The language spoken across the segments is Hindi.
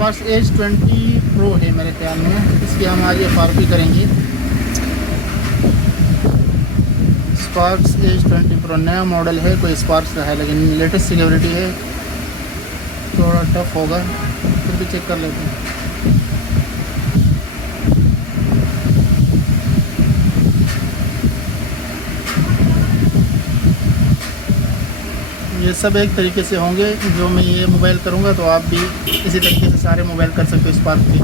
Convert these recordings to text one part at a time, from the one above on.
स्पार्क्स एज 20 प्रो है मेरे ख्याल में। इसकी हम आज FRP करेंगे। स्पार्क्स एज 20 प्रो नया मॉडल है, कोई स्पार्क्स का है लेकिन लेटेस्ट सिक्योरिटी है, थोड़ा टफ होगा, फिर भी चेक कर लेते हैं। ये सब एक तरीके से होंगे, जो मैं ये मोबाइल करूँगा तो आप भी इसी तरीके से सारे मोबाइल कर सकते हो स्पार्क के।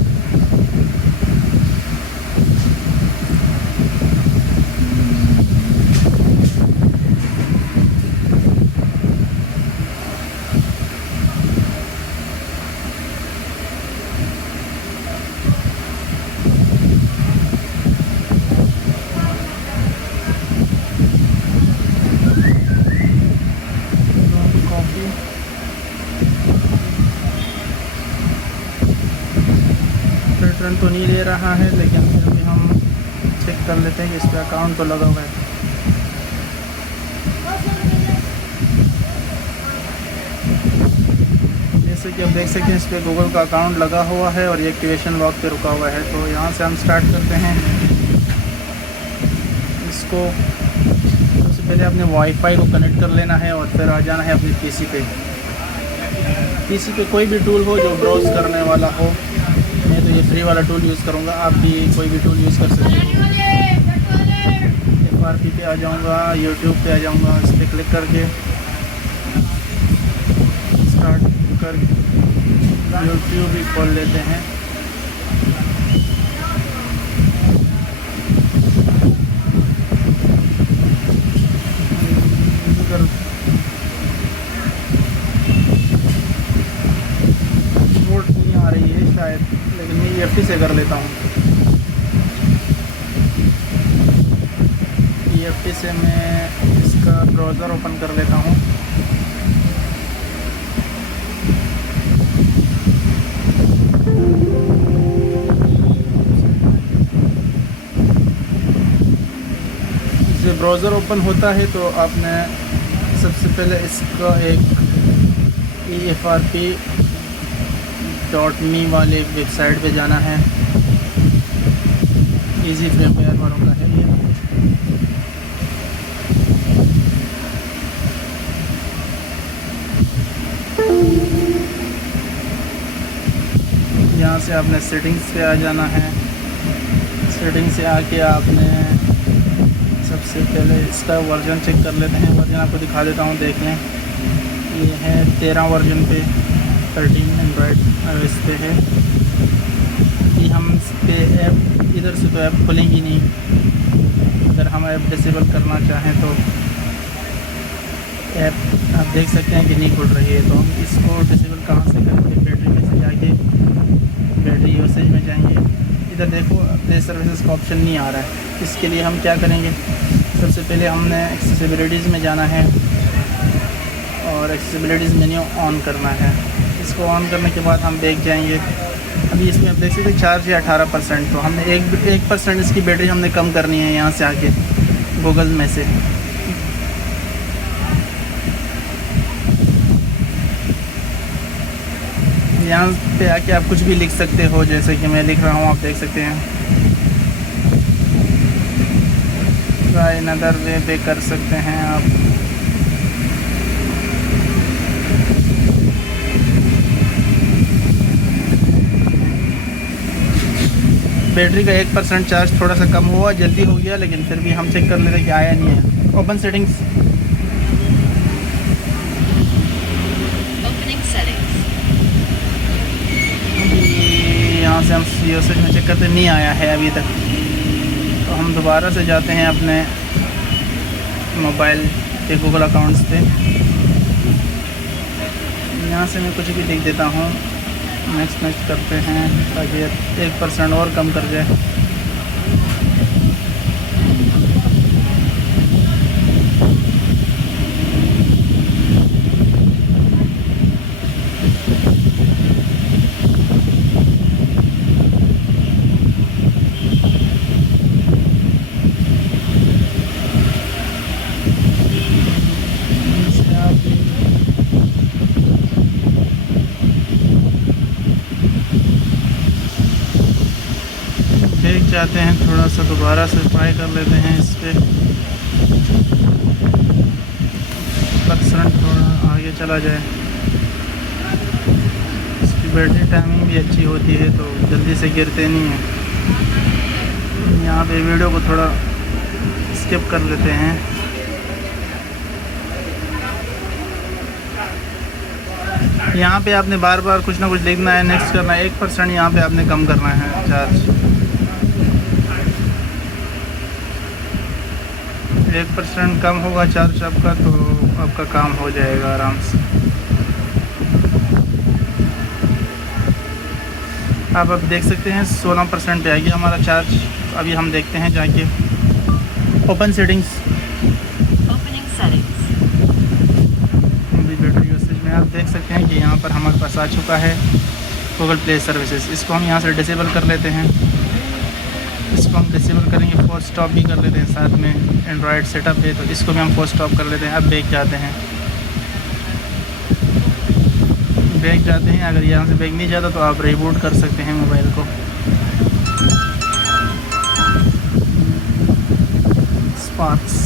रिटर्न तो नहीं ले रहा है, लेकिन फिर भी हम चेक कर लेते हैं कि इस पर अकाउंट तो लगा हुआ है। जैसे कि आप देख सकते हैं इस पर गूगल का अकाउंट लगा हुआ है और ये एक्टिवेशन लॉक पे रुका हुआ है। तो यहाँ से हम स्टार्ट करते हैं इसको। सबसे पहले अपने वाईफाई को कनेक्ट कर लेना है और फिर आ जाना है अपने पीसी पे कोई भी टूल हो जो ब्राउज़ करने वाला हो। मैं तो ये फ्री वाला टूल यूज़ करूँगा, आप भी कोई भी टूल यूज़ कर सकते हो। FRP पे आ जाऊँगा, यूट्यूब पे आ जाऊँगा, इस पर क्लिक करके स्टार्ट कर यूट्यूब भी खोल लेते हैं। नोट नहीं आ रही है शायद, लेकिन मैं EFT से कर लेता हूँ। EFT से मैं इसका ब्राउज़र ओपन कर लेता हूँ। जब ब्राउज़र ओपन होता है तो आपने सबसे पहले इसका एक EFRP.me वाले वेबसाइट पे जाना है। इजी फ्रेमवेयर वालों का है ये। यहाँ से आपने सेटिंग्स पे आ जाना है। सेटिंग से आके आपने सबसे पहले इसका वर्जन चेक कर लेते हैं। वर्जन आपको दिखा देता हूँ, देख लें। ये है 13 वर्जन पे, 13 एंड्रॉयड iOS पे है। कि हम इस पे ऐप इधर से तो ऐप खुलेंगी नहीं, अगर हम ऐप डिसेबल करना चाहें तो ऐप आप देख सकते हैं कि नहीं खुल रही है। तो हम इसको डिसेबल कहाँ से करेंगे? बैटरी में से जाके बैटरी यूसेज में जाएंगे। इधर देखो प्ले सर्विसेज का ऑप्शन नहीं आ रहा है। इसके लिए हम क्या करेंगे? सबसे पहले हमने एक्सेसिबिलिटीज़ में जाना है और एक्सेसिबिलिटीज़ मेन्यू ऑन करना है। इसको ऑन करने के बाद हम बैक जाएंगे। अभी इसमें आप देख सकते हैं चार्ज है 18%। तो हमने 1% इसकी बैटरी हमने कम करनी है यहाँ से आके गूगल में से। यहाँ पे आके आप कुछ भी लिख सकते हो, जैसे कि मैं लिख रहा हूँ, आप देख सकते हैं। ट्राई अनदर वे पे कर सकते हैं आप। बैटरी का 1% चार्ज थोड़ा सा कम हुआ, जल्दी हो गया, लेकिन फिर भी हम चेक कर लेते हैं कि आया नहीं है। Open settings. यहाँ से हम यूसेज में चेक करते नहीं आया है अभी तक। तो हम दोबारा से जाते हैं अपने मोबाइल के गूगल अकाउंट्स पे। यहाँ से मैं कुछ भी लिख देता हूँ। नेक्स्ट करते हैं ताकि 1% और कम कर जाए। देख जाते हैं, थोड़ा सा दोबारा से ट्राई कर लेते हैं इस पर। परसेंट थोड़ा आगे चला जाए। इसकी बैटरी टाइमिंग भी अच्छी होती है तो जल्दी से गिरते नहीं हैं। यहाँ पे वीडियो को थोड़ा स्किप कर लेते हैं। यहाँ पे आपने बार बार कुछ ना कुछ लिखना है, नेक्स्ट करना है। 1% यहाँ पे आपने कम करना है चार्ज। 1% कम होगा चार्ज आपका तो आपका काम हो जाएगा आराम से। अब आप देख सकते हैं 16% पे आ गया हमारा चार्ज। अभी हम देखते हैं जाके ओपन सेटिंग्स। बैटरी यूसेज में आप देख सकते हैं कि यहाँ पर हमारे पास आ चुका है गूगल प्ले सर्विसेज। इसको हम यहाँ से डिसेबल कर लेते हैं। इसको हम डिसेबल करेंगे, फोर्स स्टॉप भी कर लेते हैं। साथ में एंड्रॉयड सेटअप है तो इसको भी हम फोर्स स्टॉप कर लेते हैं। अब बैक जाते हैं, बैक जाते हैं। अगर यहाँ से बैक नहीं जाता तो आप रिबूट कर सकते हैं मोबाइल को। स्पार्क्स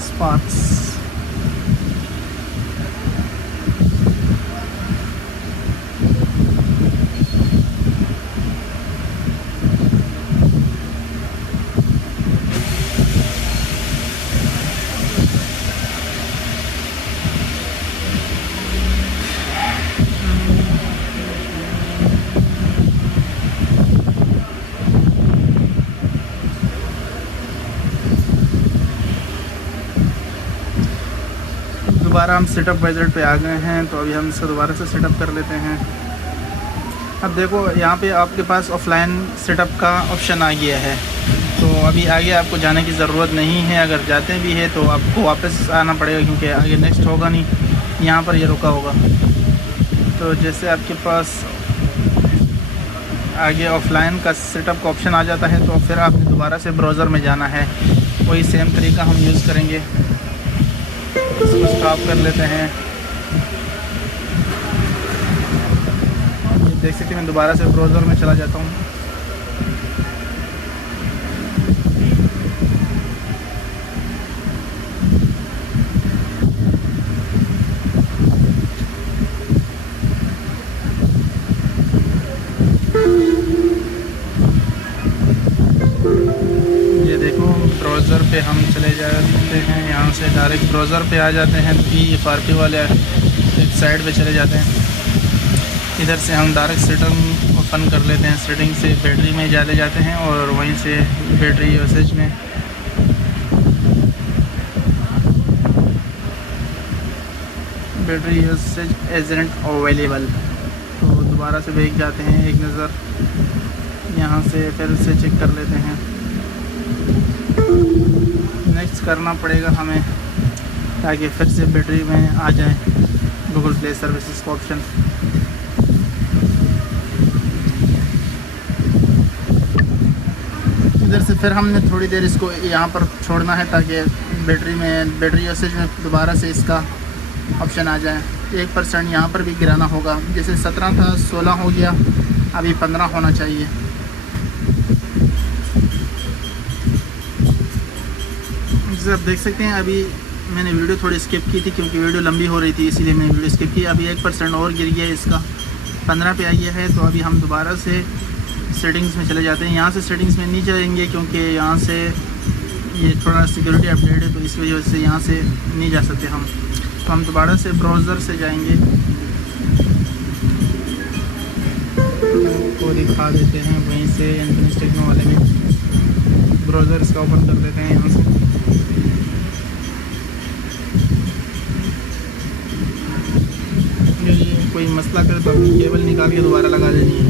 स्पार्क्स दोबारा हम सेटअप विज़िट पे आ गए हैं तो अभी हम इसको दोबारा से सेटअप कर लेते हैं। अब देखो यहाँ पे आपके पास ऑफलाइन सेटअप का ऑप्शन आ गया है तो अभी आगे आपको जाने की ज़रूरत नहीं है। अगर जाते भी है तो आपको वापस आना पड़ेगा क्योंकि आगे नेक्स्ट होगा नहीं, यहाँ पर ये रुका होगा। तो जैसे आपके पास आगे ऑफलाइन का सेटअप का ऑप्शन आ जाता है तो फिर आपने दोबारा से ब्राउज़र में जाना है। वही सेम तरीका हम यूज़ करेंगे। इसको स्टॉप कर लेते हैं। ये देख सकते हैं, मैं दोबारा से ब्राउज़र में चला जाता हूँ। ये देखो ब्राउज़र पे हम चले जाते हैं, यहाँ से डायरेक्ट ब्राउज़र पे आ जाते हैं। FRP वाले एक साइड पे चले जाते हैं। इधर से हम डायरेक्ट सेटिंग ओपन कर लेते हैं। सेटिंग से बैटरी में चले जाते हैं और वहीं से बैटरी यूसेज में बैटरी यूसेज एजेंट अवेलेबल। तो दोबारा से बैक जाते हैं, एक नज़र यहाँ से फिर से चेक कर लेते हैं। नेक्स्ट करना पड़ेगा हमें ताकि फिर से बैटरी में आ जाए गूगल प्ले सर्विसेज का ऑप्शन। इधर से फिर हमने थोड़ी देर इसको यहाँ पर छोड़ना है ताकि बैटरी यूसेज में दोबारा से इसका ऑप्शन आ जाए। 1% यहाँ पर भी गिराना होगा। जैसे 17 था 16 हो गया, अभी 15 होना चाहिए। जैसे आप देख सकते हैं अभी मैंने वीडियो थोड़ी स्किप की थी क्योंकि वीडियो लंबी हो रही थी, इसीलिए मैंने वीडियो स्किप की। अभी 1% और गिर गया, इसका 15 पे आ गया है। तो अभी हम दोबारा से सेटिंग्स में चले जाते हैं। यहाँ से सेटिंग्स में नहीं जाएंगे क्योंकि यहाँ से ये थोड़ा सिक्योरिटी अपडेट है तो इस वजह से यहाँ से नहीं जा सकते हम। तो हम दोबारा से ब्राउज़र से जाएंगे, को दिखा देते हैं वहीं से। इन्फिनिक्स टेक्नो वाले में ब्राउज़र इसका ओपन कर लेते हैं यहाँ से। कोई मसला करे तो अपनी केबल निकाल के दोबारा लगा देनी है।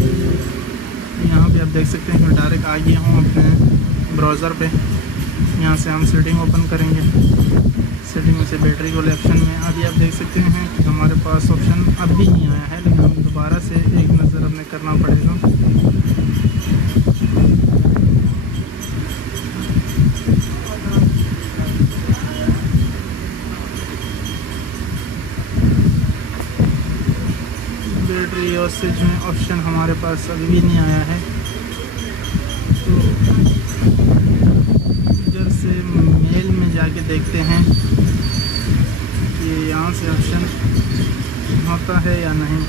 यहाँ पे आप देख सकते हैं कि डायरेक्ट आ गया हूँ अपने ब्राउज़र पे। यहाँ से हम सेटिंग ओपन करेंगे। सेटिंग में से बैटरी को ऑप्शन में अभी आप देख सकते हैं कि हमारे पास ऑप्शन अब भी नहीं आया है, लेकिन हमें दोबारा से एक नज़र हमें करना पड़ेगा। बैटरी यूसेज में ऑप्शन हमारे पास अभी भी नहीं आया है, तो इधर से मेल में जाके देखते हैं कि यहाँ से ऑप्शन होता है या नहीं।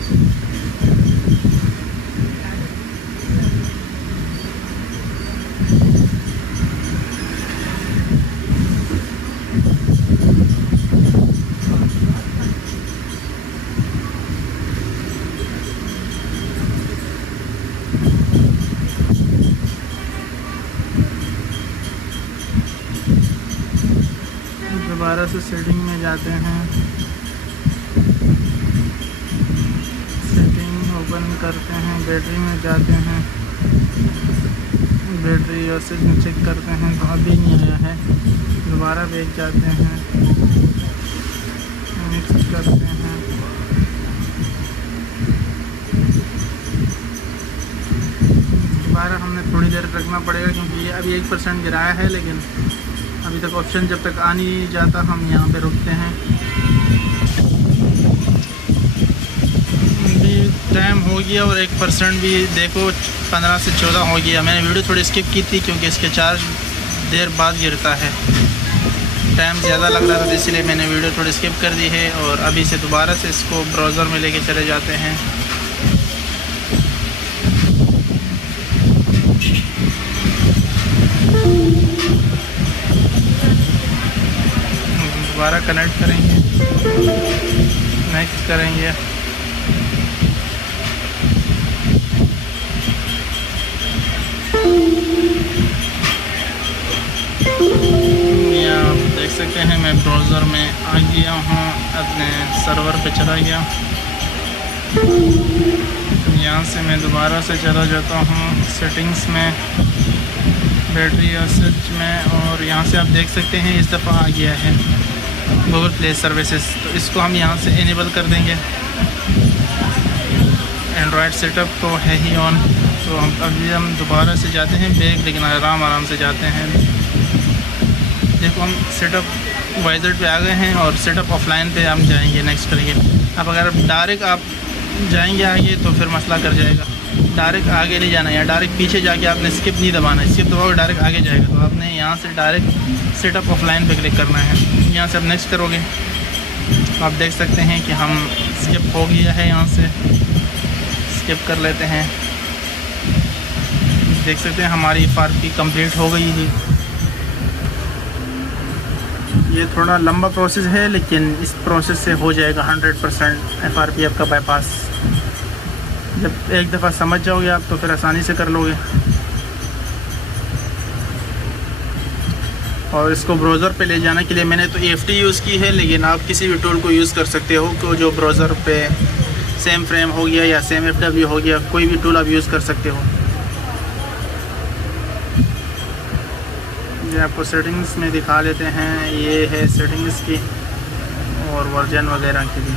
दोबारा से सेटिंग में जाते हैं, सेटिंग ओपन करते हैं, बैटरी में जाते हैं, बैटरी यूसेज में चेक करते हैं तो अभी नहीं आया है। दोबारा बैक जाते हैं, मिक्स करते हैं, दोबारा हमने थोड़ी देर रखना पड़ेगा क्योंकि ये अभी 1% गिराया है, लेकिन अभी तक ऑप्शन जब तक आ नहीं जाता हम यहाँ पे रुकते हैं। अभी टाइम हो गया और 1% भी देखो 15 से 14 हो गया। मैंने वीडियो थोड़ी स्किप की थी क्योंकि इसके चार्ज देर बाद गिरता है, टाइम ज़्यादा लग रहा था, तो इसलिए मैंने वीडियो थोड़ी स्किप कर दी है। और अभी से दोबारा से इसको ब्राउज़र में लेके चले जाते हैं। दोबारा कनेक्ट करेंगे, नेक्स्ट करेंगे, या आप देख सकते हैं मैं ब्राउज़र में आ गया हूँ, अपने सर्वर पे चला गया। यहाँ से मैं दोबारा से चला जाता हूँ सेटिंग्स में, बैटरी यूसेज में, और यहाँ से आप देख सकते हैं इस दफ़ा आ गया है गूगल प्ले सर्विसेज, तो इसको हम यहाँ से इनेबल कर देंगे। एंड्रॉयड सेटअप तो है ही ऑन, तो हम दोबारा से जाते हैं बैक, लेकिन आराम से जाते हैं। देखो हम सेटअप वाइजर पे आ गए हैं और सेटअप ऑफलाइन पे हम जाएंगे, नेक्स्ट करेंगे। अब अगर डायरेक्ट आप जाएंगे आगे तो फिर मसला कर जाएगा। डायरेक्ट आगे नहीं जाना है, डायरेक्ट पीछे जाके आपने स्किप नहीं दबाना है, स्किप दबाओगे डायरेक्ट आगे जाएगा। तो आपने यहाँ से डायरेक्ट सेटअप ऑफलाइन पे क्लिक करना है। यहाँ से आप नेक्स्ट करोगे तो आप देख सकते हैं कि हम स्किप हो गया है, यहाँ से स्किप कर लेते हैं। देख सकते हैं हमारी FRP कंप्लीट हो गई है। ये थोड़ा लंबा प्रोसेस है, लेकिन इस प्रोसेस से हो जाएगा 100% FRP आपका बाईपास। जब एक दफ़ा समझ जाओगे आप तो फिर आसानी से कर लोगे। और इसको ब्राउज़र पे ले जाने के लिए मैंने तो EFT यूज़ की है, लेकिन आप किसी भी टूल को यूज़ कर सकते हो को जो ब्राउज़र पे सेम फ्रेम हो गया या सेम FW हो गया, कोई भी टूल आप यूज़ कर सकते हो। ये आपको सेटिंग्स में दिखा लेते हैं, ये है सेटिंग्स की और वर्जन वगैरह के लिए।